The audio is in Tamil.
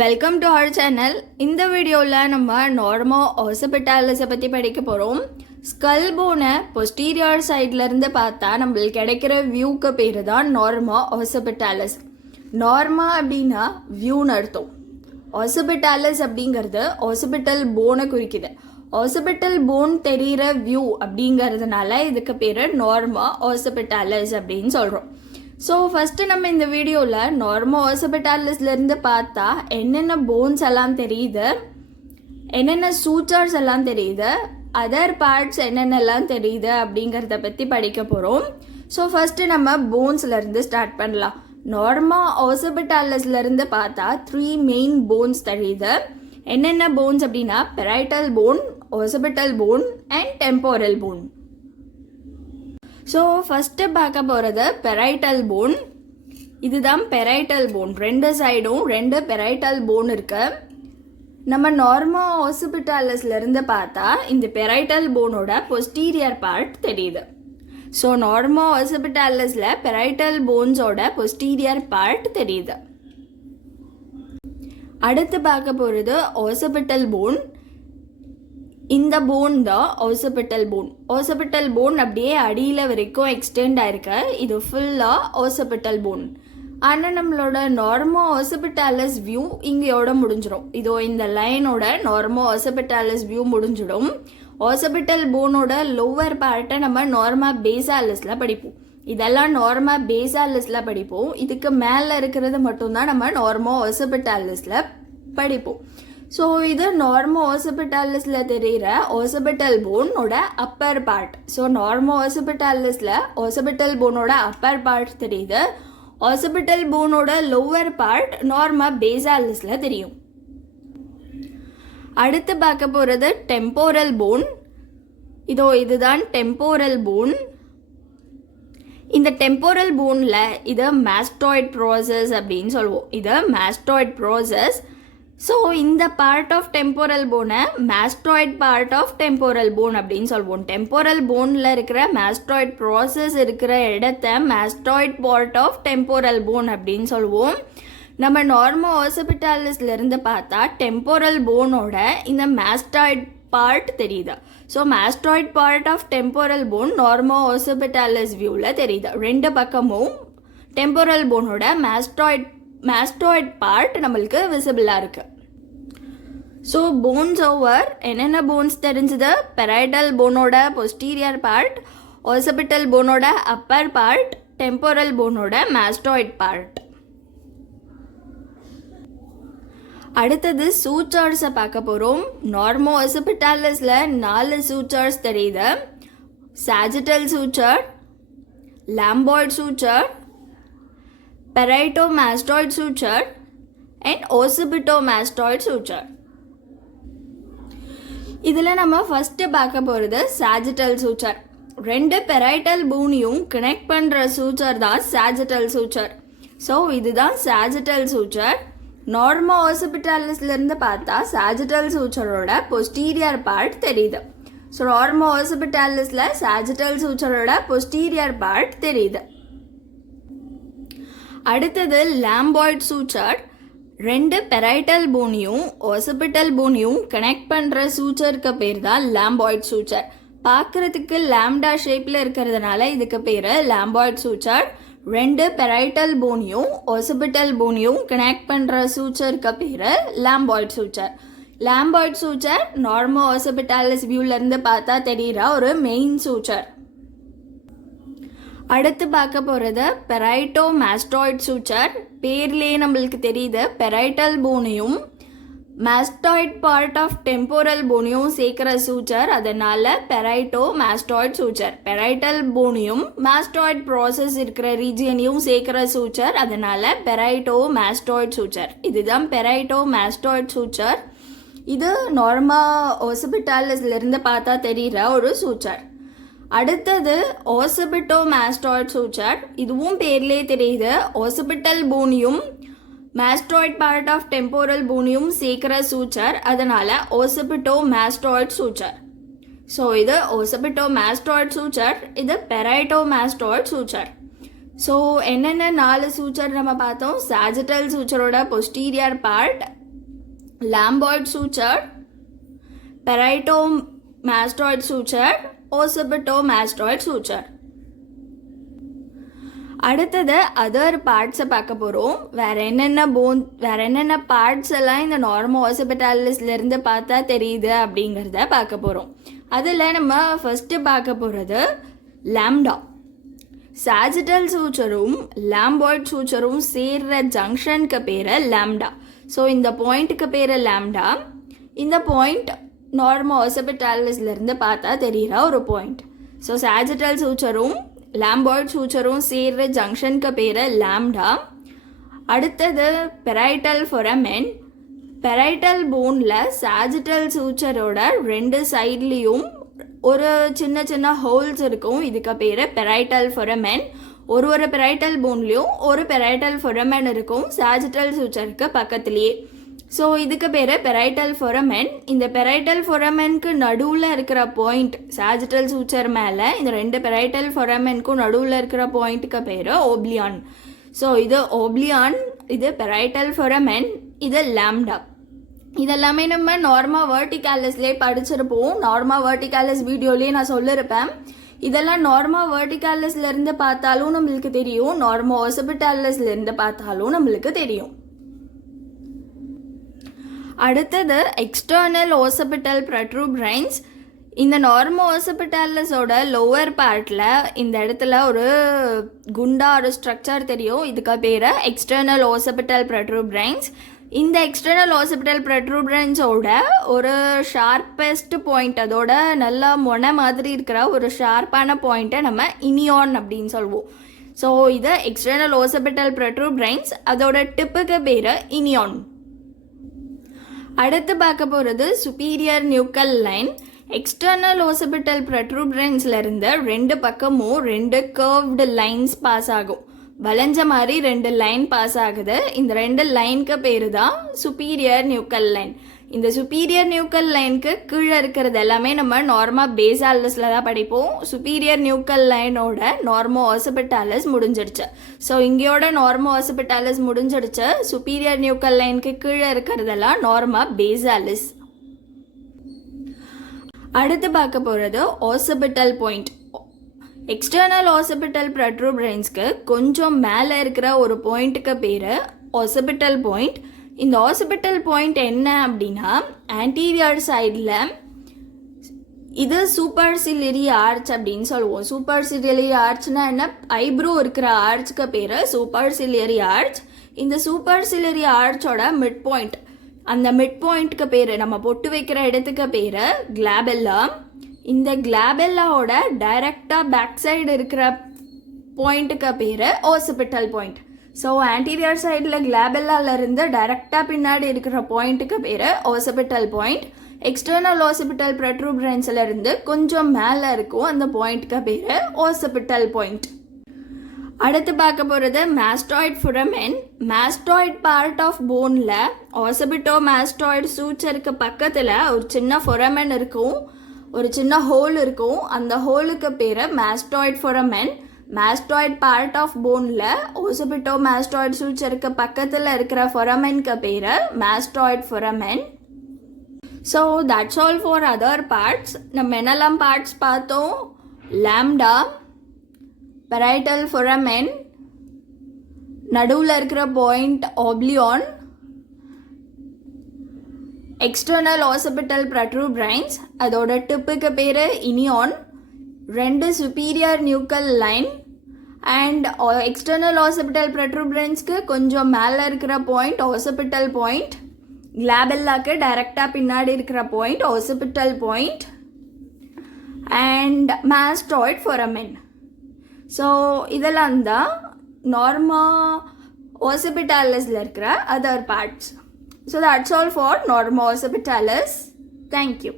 Welcome to our channel. இந்த வீடியோவில் நம்ம நார்மல் ஆர்சபிட்டாலிஸை பற்றி படிக்க போகிறோம். ஸ்கல் போனை பொஸ்டீரியர் சைட்லேருந்து பார்த்தா நம்மளுக்கு கிடைக்கிற வியூக்கு பேர் தான் நார்மல் ஆர்சபிட்டாலிஸ். நார்மா அப்படின்னா வியூன்னு அர்த்தம். ஆர்சபிட்டாலிஸ் அப்படிங்கிறது ஆர்சபிட்டல் போனை குறிக்குது. ஆர்சபிட்டல் போன் தெரிகிற வியூ அப்படிங்கிறதுனால இதுக்கு பேர் நார்மா ஆர்சபிட்டாலிஸ் அப்படின்னு சொல்கிறோம். ஸோ ஃபஸ்ட்டு நம்ம இந்த வீடியோவில் நார்மல் ஆர்சபிட்டாலிஸ்லேருந்து பார்த்தா என்னென்ன போன்ஸ் எல்லாம் தெரியுது, என்னென்ன சூச்சர்ஸ் எல்லாம் தெரியுது, அதர் பார்ட்ஸ் என்னென்னலாம் தெரியுது அப்படிங்கிறத பற்றி படிக்க போகிறோம். ஸோ ஃபஸ்ட்டு நம்ம போன்ஸ்லேருந்து ஸ்டார்ட் பண்ணலாம். நார்மல் ஆர்சபிட்டாலிஸ்லேருந்து பார்த்தா 3 மெயின் போன்ஸ் தெரியுது. என்னென்ன போன்ஸ் அப்படின்னா parietal bone, occipital bone and temporal bone. So first பார்க்க போகிறது பெரைட்டல் போன். இதுதான் பெரைட்டல் போன். 2 சைடும் 2 பெரைட்டல் போன் இருக்கு. நம்ம நார்மல் ஆர்சபிட்டாலிஸ்லேருந்து பார்த்தா இந்த பெரைட்டல் போனோட பொஸ்டீரியர் பார்ட் தெரியுது. ஸோ நார்மல் ஆர்சபிட்டாலிஸில் பெரைட்டல் போன்ஸோட பொஸ்டீரியர் பார்ட் தெரியுது. அடுத்து பார்க்க போகிறது ஆர்சபிட்டல் போன். இந்த போன் தான் ஆர்சபிட்டல் போன். ஆர்சபிட்டல் போன் அப்படியே அடியில் வரைக்கும் எக்ஸ்டெண்ட் ஆயிருக்கு. இது ஃபுல்லாக ஆர்சபிட்டல் போன். ஆனால் நம்மளோட நார்மல் ஆர்சபிட்டாலிஸ் வியூ இங்கேயோட முடிஞ்சிடும். இதோ இந்த லைனோட நார்மல் ஆர்சபிட்டாலிஸ் வியூ முடிஞ்சிடும். ஆர்சபிட்டல் போனோட லோவர் பார்ட்டை நம்ம நார்மல் பேசாலிஸில் படிப்போம். இதெல்லாம் நார்மல் பேசாலிஸில் படிப்போம். இதுக்கு மேலே இருக்கிறது மட்டும்தான் நம்ம நார்மல் ஆர்சபிட்டாலிஸில் படிப்போம். ஸோ இது நார்மல் ஆர்சபிட்டாலிஸில் தெரிகிற ஆர்சபிட்டல் போனோட அப்பர் பார்ட். ஸோ நார்மல் ஆர்சபிட்டாலிஸில் ஆர்சபிட்டல் போனோட அப்பர் பார்ட் தெரியுது. ஆர்சபிட்டல் போனோட லோவர் பார்ட் நார்மல் பேசாலிஸில் தெரியும். அடுத்து பார்க்க போகிறது டெம்போரல் போன். இதுதான் டெம்போரல் போன். இந்த டெம்போரல் போனில் இது மாஸ்டாய்ட் ப்ராசஸ் அப்படின்னு சொல்லுவோம். இது மாஸ்டாய்ட் ப்ராசஸ். ஸோ இந்த பார்ட் ஆஃப் டெம்போரல் போனை mastoid part of temporal bone அப்படின்னு சொல்லுவோம். டெம்போரல் போனில் இருக்கிற மாஸ்டாய்ட் ப்ராசஸ் இருக்கிற இடத்த mastoid part of temporal bone அப்படின்னு சொல்லுவோம். நம்ம நார்மல் ஆர்சபிட்டாலிஸ்லேருந்து பார்த்தா டெம்போரல் போனோட இந்த மாஸ்டாய்ட் பார்ட் தெரியுது. So mastoid part of temporal bone normal occipitalis வியூவில் தெரியுது. 2 பக்கமும் டெம்போரல் போனோட மாஸ்டாய்ட் பார்ட் நம்மளுக்கு விசிபிளாக இருக்குது. ஸோ போன்ஸ் ஓவர் என்னென்ன போன்ஸ் தெரிஞ்சது? பெரைட்டல் போனோட பொஸ்டீரியர் பார்ட், ஆர்சபிட்டல் போனோட அப்பர் பார்ட், டெம்போரல் போனோட மாஸ்டாய்ட் பார்ட். அடுத்தது சூச்சர்ஸை பார்க்க போகிறோம். நார்மல் ஆர்சபிட்டாலிஸில் 4 சூச்சர்ஸ் தெரியுது. Sagittal suture, lambdoid suture, parietomastoid suture and occipitomastoid suture. இதில் நம்ம ஃபஸ்ட்டு பார்க்க போகிறது சாஜிட்டல் சூச்சர். 2 பெரைட்டல் போனையும் கனெக்ட் பண்ணுற சூச்சர் தான் சாஜிட்டல் சூச்சர். ஸோ இதுதான் சாஜிட்டல் சூச்சர். நார்மல் ஆர்சபிட்டாலிஸ்லேருந்து பார்த்தா சாஜிட்டல் சூச்சரோட பொஸ்டீரியர் பார்ட் தெரியுது. ஸோ நார்மல் ஆர்சபிட்டாலிஸில் சாஜிட்டல் சூச்சரோட பொஸ்டீரியர் பார்ட் தெரியுது. அடுத்தது லாம்பாய்ட் சூச்சர். 2 பெரைட்டல் போனையும் ஆர்சபிட்டல் போனையும் கனெக்ட் பண்ணுற சூச்சருக்கு பேர் தான் லாம்பாய்ட் சூச்சர். பார்க்குறதுக்கு லாம்டா ஷேப்பில் இருக்கிறதுனால இதுக்கு பேர் லாம்பாய்ட் சூச்சர். 2 பெரைட்டல் போனையும் ஆர்சபிட்டல் போனையும் கனெக்ட் பண்ணுற சூச்சருக்கு பேர் லாம்பாய்ட் சூச்சர். லாம்பாய்ட் சூச்சர் நார்மல் ஆர்சபிட்டாலிஸ் வியூலேருந்து பார்த்தா தெரிகிற ஒரு மெயின் சூச்சர். அடுத்து பார்க்க போகிறது பெரைட்டோமாஸ்டாய்ட் சூச்சர். பேர்லேயே நம்மளுக்கு தெரியுது பெரைட்டல் போனையும் மாஸ்டாய்ட் பார்ட் ஆஃப் டெம்போரல் போனையும் சேர்க்குற சூச்சர். அதனால் பெரைட்டோமாஸ்டாய்ட் சூச்சர். பெரைட்டல் போனையும் மாஸ்டாய்ட் ப்ராசஸ் இருக்கிற ரீஜியனையும் சேர்க்குற சூச்சர். அதனால் பெரைட்டோமாஸ்டாய்ட் சூச்சர். இதுதான் பெரைட்டோமாஸ்டாய்ட் சூச்சர். இது நார்மல் ஆர்சபிட்டாலிஸ்லேருந்து பார்த்தா தெரிகிற ஒரு சூச்சர். அடுத்தது ஆர்சபிட்டோமாஸ்டாய்ட் சூச்சர். இதுவும் பேர்லேயே தெரியுது. ஆர்சபிட்டல் போனையும் மாஸ்டாய்ட் பார்ட் ஆஃப் டெம்போரல் போனையும் சேர்க்குற சூச்சர். அதனால் ஆர்சபிட்டோமாஸ்டாய்ட் சூச்சர். ஸோ இது ஆர்சபிட்டோமாஸ்டாய்ட் சூச்சர். இது பெரைட்டோமாஸ்டாய்ட் சூச்சர். ஸோ என்னென்ன 4 சூச்சர் நம்ம பார்த்தோம்? சாஜிட்டல் சூச்சரோட posterior part, lambdoid suture, parietomastoid suture, occipitomastoid suture. அடுத்தது அதர் பார்ட்ஸை பார்க்க போகிறோம். வேறு என்னென்ன பார்ட்ஸ் எல்லாம் இந்த நார்மோ ஆசிபிட்டாலிஸ்லேருந்து பார்த்தா தெரியுது அப்படிங்கிறத பார்க்க போகிறோம். அதில் நம்ம ஃபஸ்ட்டு பார்க்க போகிறது லாம்டா. சாஜிட்டல் சூச்சரும் லாம்பாய்ட் சூச்சரும் சேர்ற ஜங்ஷனுக்கு பேர் லாம்டா. ஸோ இந்த பாயிண்ட்டுக்கு பேர் லாம்டா. இந்த பாயிண்ட் நார்மோ ஆசிபிட்டாலிஸ்லேருந்து பார்த்தா தெரிகிற ஒரு பாயிண்ட். ஸோ சாஜிட்டல் சூச்சரும் லாம்பாய்ட் சூச்சரும் சேர்ற ஜங்ஷனுக்கு பேர் லாம்டா. அடுத்தது பெரைட்டல் ஃபொரமென். பெரைட்டல் போனில் சாஜிட்டல் சூச்சரோட 2 சைட்லேயும் ஒரு சின்ன சின்ன ஹோல்ஸ் இருக்கும். இதுக்கு பேர் பெரைட்டல் ஃபொரமென். ஒரு பெரைட்டல் போன்லேயும் ஒரு பெரைட்டல் ஃபொரமென் இருக்கும் சாஜிட்டல் சூச்சருக்கு பக்கத்துலேயே. ஸோ இதுக்கு பேர் பெரைட்டல் ஃபொரமென். இந்த பெரைட்டல் ஃபொரமெனுக்கு நடுவில் இருக்கிற பாயிண்ட் சாஜிட்டல் சூச்சர் மேலே இந்த 2 பெரைட்டல் ஃபொரமெனுக்கும் நடுவில் இருக்கிற பாயிண்ட்டுக்கு பேர் ஓப்லியான். ஸோ இது ஓப்லியான், இது பெரைட்டல் ஃபொரமென், இது லாம்டா. இதெல்லாமே நம்ம நார்மா வெர்டிகாலிஸ்லேயே படிச்சிருப்போம். நார்மா வெர்டிகாலிஸ் வீடியோலேயே நான் சொல்லியிருப்பேன். இதெல்லாம் நார்மா வெர்டிகாலிஸ்லேருந்து பார்த்தாலும் நம்மளுக்கு தெரியும், நார்மா ஆசிபிட்டாலிஸ்லேருந்து பார்த்தாலும் நம்மளுக்கு தெரியும். அடுத்தது எக்ஸ்டர்னல் ஓசிபிட்டல் ப்ரொட்ரூபரன்ஸ். இந்த நார்மோ ஓசிபிட்டாலிஸோட லோவர் பார்ட்டில் இந்த இடத்துல ஒரு குண்டா ஒரு ஸ்ட்ரக்சர் தெரியும். இதுக்கு பேர் எக்ஸ்டர்னல் ஓசிபிட்டல் ப்ரொட்ரூபரன்ஸ். இந்த எக்ஸ்டர்னல் ஓசிபிட்டல் ப்ரொட்ரூபரன்ஸோட ஒரு ஷார்பஸ்ட் பாயிண்ட், அதோட நல்லா மொனை மாதிரி இருக்கிற ஒரு ஷார்ப்பான பாயிண்ட்டை நம்ம இனியான் அப்படின்னு சொல்லுவோம். ஸோ இது எக்ஸ்டர்னல் ஓசிபிட்டல் ப்ரொட்ரூபரன்ஸ், அதோட டிப்புக்கு பேர் இனியான். அடுத்து பார்க்க போகிறது சுப்பீரியர் நியூக்கல் லைன். எக்ஸ்டர்னல் ஓசிபிட்டல் ப்ரொட்ரூபரன்ஸ்லேருந்து 2 பக்கமும் 2 கர்வ்டு லைன்ஸ் பாஸ் ஆகும். வளைஞ்ச மாதிரி 2 லைன் பாஸ் ஆகுது. இந்த 2 லைனுக்கு பேர் தான் சுப்பீரியர் நியூக்கல் லைன். இந்த சுப்பீரியர் நியூக்கல் லைனுக்கு கீழே இருக்கிறது எல்லாமே நம்ம நார்மா பேசாலிஸில் தான் படிப்போம். சுப்பீரியர் நியூக்கல் லைனோட நார்மோ ஆசிபிட்டாலிஸ் முடிஞ்சிடுச்சு. ஸோ இங்கேயோட நார்மோ ஆசிபிட்டாலிஸ் முடிஞ்சிடுச்சு. சுப்பீரியர் நியூக்கல் லைனுக்கு கீழே இருக்கிறதெல்லாம் நார்மா பேசாலிஸ். அடுத்து பார்க்க போகிறது ஆசிபிட்டல் பாயிண்ட். எக்ஸ்டர்னல் ஆசிபிட்டல் ப்ரொட்ரூபரன்ஸ்க்கு கொஞ்சம் மேலே இருக்கிற ஒரு பாயிண்ட்டுக்கு பேர் ஆசிபிட்டல் பாயிண்ட். இந்த ஆசிபிட்டல் பாயிண்ட் என்ன அப்படின்னா, ஆன்டீரியர் சைடில் இது சூப்பர்சிலியரி ஆர்ச் அப்படின்னு சொல்லுவோம். சூப்பர்சிலியரி ஆர்ச்னா என்ன, ஐப்ரோ இருக்கிற ஆர்ச்சுக்கு பேர் சூப்பர்சிலியரி ஆர்ச். இந்த சூப்பர்சிலியரி ஆர்ச்சோட மிட் பாயிண்ட், அந்த மிட் பாயிண்ட்டுக்கு பேர், நம்ம பொட்டு வைக்கிற இடத்துக்கு பேர் கிளாபெல்லா. இந்த கிளாபெல்லாவோட டைரக்டாக பேக் சைடு இருக்கிற பாயிண்ட்டுக்கு பேர் ஆசிபிட்டல் பாயிண்ட். ஸோ ஆன்டீரியர் சைடில் கிளாபெல்லாவிலேருந்து டைரக்டாக பின்னாடி இருக்கிற பாயிண்ட்டுக்கு பேர் ஆசிபிட்டல் பாயிண்ட். எக்ஸ்டர்னல் ஆசிபிட்டல் ப்ரொட்ரூபரன்ஸ்லேருந்து கொஞ்சம் மேலே இருக்கும் அந்த பாயிண்ட்டுக்கு பேர் ஆசிபிட்டல் பாயிண்ட். அடுத்து பார்க்க போகிறது mastoid foramen. Mastoid part of போனில் ஆசிபிட்டோமாஸ்டாய்ட் சூச்சருக்கு பக்கத்தில் ஒரு சின்ன ஃபுரமென் இருக்கும், ஒரு சின்ன ஹோல் இருக்கும். அந்த ஹோலுக்கு பேர் mastoid foramen. Mastoid part of போனில் ஓசிபிட்டோமாஸ்டாய்ட் சூச்சருக்கு பக்கத்தில் இருக்கிற ஃபொரமெனுக்கு பேர் mastoid foramen. So that's all for other parts. நம்ம என்னெல்லாம் பார்ட்ஸ் பார்த்தோம், லாம்டா, பெரைட்டல் ஃபொரமென், நடுவில் இருக்கிற point obelion, external occipital protuberance, அதோட டிப்புக்கு பேர் inion, 2 superior nuchal line and external occipital ப்ரொட்ரூபரன்ஸ்க்கு கொஞ்சம் மேலே இருக்கிற பாயிண்ட் ஆசிபிட்டல் பாயிண்ட், கிளாபெல்லாக்கு டைரக்டாக பின்னாடி இருக்கிற point occipital point and mastoid foramen. So இதெல்லாம் தான் நார்மா ஓசிபிட்டாலிஸில் இருக்கிற other parts. So that's all for norma occipitalis. Thank you.